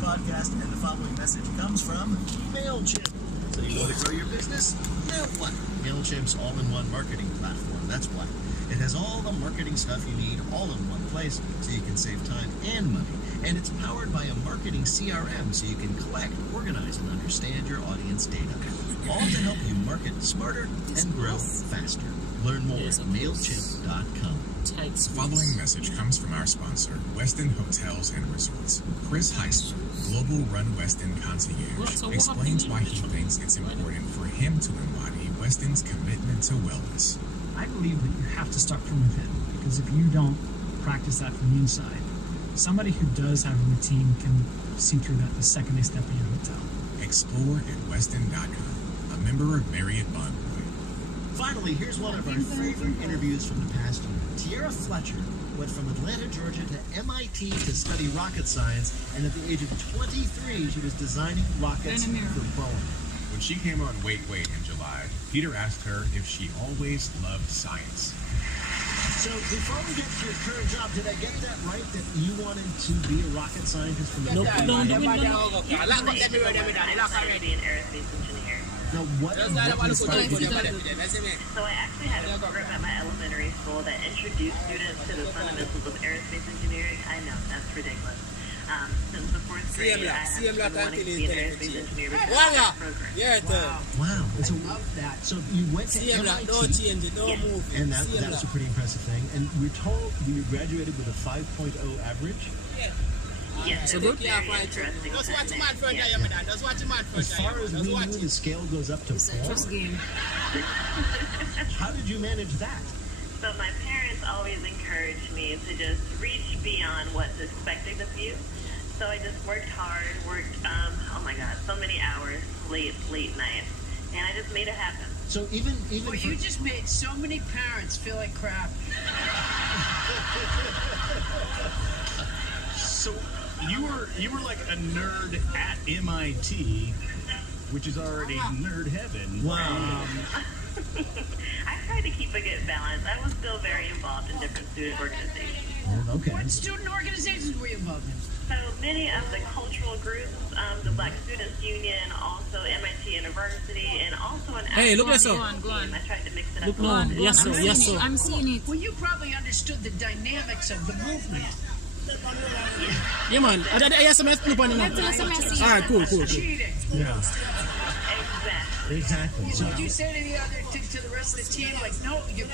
podcast, and the following message comes from MailChimp. So you want to grow your business? Now what? MailChimp's all-in-one marketing platform. That's why. It has all the marketing stuff you need all in one place so you can save time and money. And it's powered by a marketing CRM so you can collect, organize, and understand your audience data. All to help you market smarter and grow faster. Learn more at MailChimp.com. The following message comes from our sponsor, Westin Hotels and Resorts. Chris Heisler, Global Run Westin Concierge, explains why he thinks it's important for him to embody Westin's commitment to wellness. I believe that you have to start from within, because if you don't practice that from the inside, somebody who does have a routine can see through that the second they step in your hotel. Explore at Westin.com, a member of Marriott Bonvoy. Finally, here's one of our favorite interviews from the past year. Tierra Fletcher went from Atlanta, Georgia to MIT to study rocket science, and at the age of 23, she was designing rockets for Boeing. When she came on Wait Wait in July, Peter asked her if she always loved science. So before we get to your current job, did I get that right, that you wanted to be a rocket scientist from the beginning? Now, what inspired you? So I actually had a program at my elementary school that introduced students to the fundamentals of aerospace engineering. I know, that's ridiculous. Since the fourth grade, I actually wanted to be an aerospace engineer because of that program. Wow. So, so you went to MIT, and that was a pretty impressive thing. And we're told you graduated with a 5.0 average. Yes, it was very interesting. As far as we knew, the scale goes up to 4. How did you manage that? So my parents always encouraged me to just reach beyond what's expected of you. So I just worked hard, oh my God, so many hours, late nights, and I just made it happen. So even well, you just made so many parents feel like crap. So you were like a nerd at MIT, which is already nerd heaven. Wow. I tried to keep a good balance. I was still very involved in different student organizations. Oh, okay. What student organizations were you involved in? So many of the cultural groups, the Black Students Union, also MIT University, and also an look at that. Go on. I tried to mix it up. Yes, sir. I'm seeing it. Well, you probably understood the dynamics of the movement. Yeah, man. Alright, cool. Cheating. Yeah. Exactly. So Would you say to the rest of the team, like, no, you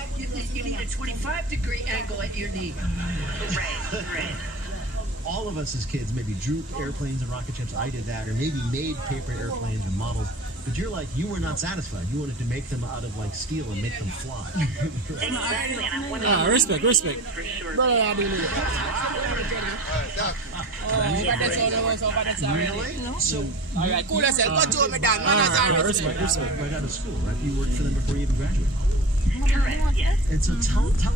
need a 25-degree angle at your knee? Right. all of us as kids maybe drew airplanes and rocket ships. I did that, or maybe made paper airplanes and models. But you're like, you were not satisfied. You wanted to make them out of like steel and make them fly. Respect. For sure. Really? So, respect. Right out of school, right? You worked for them before you even graduated. Correct, yes. And so tell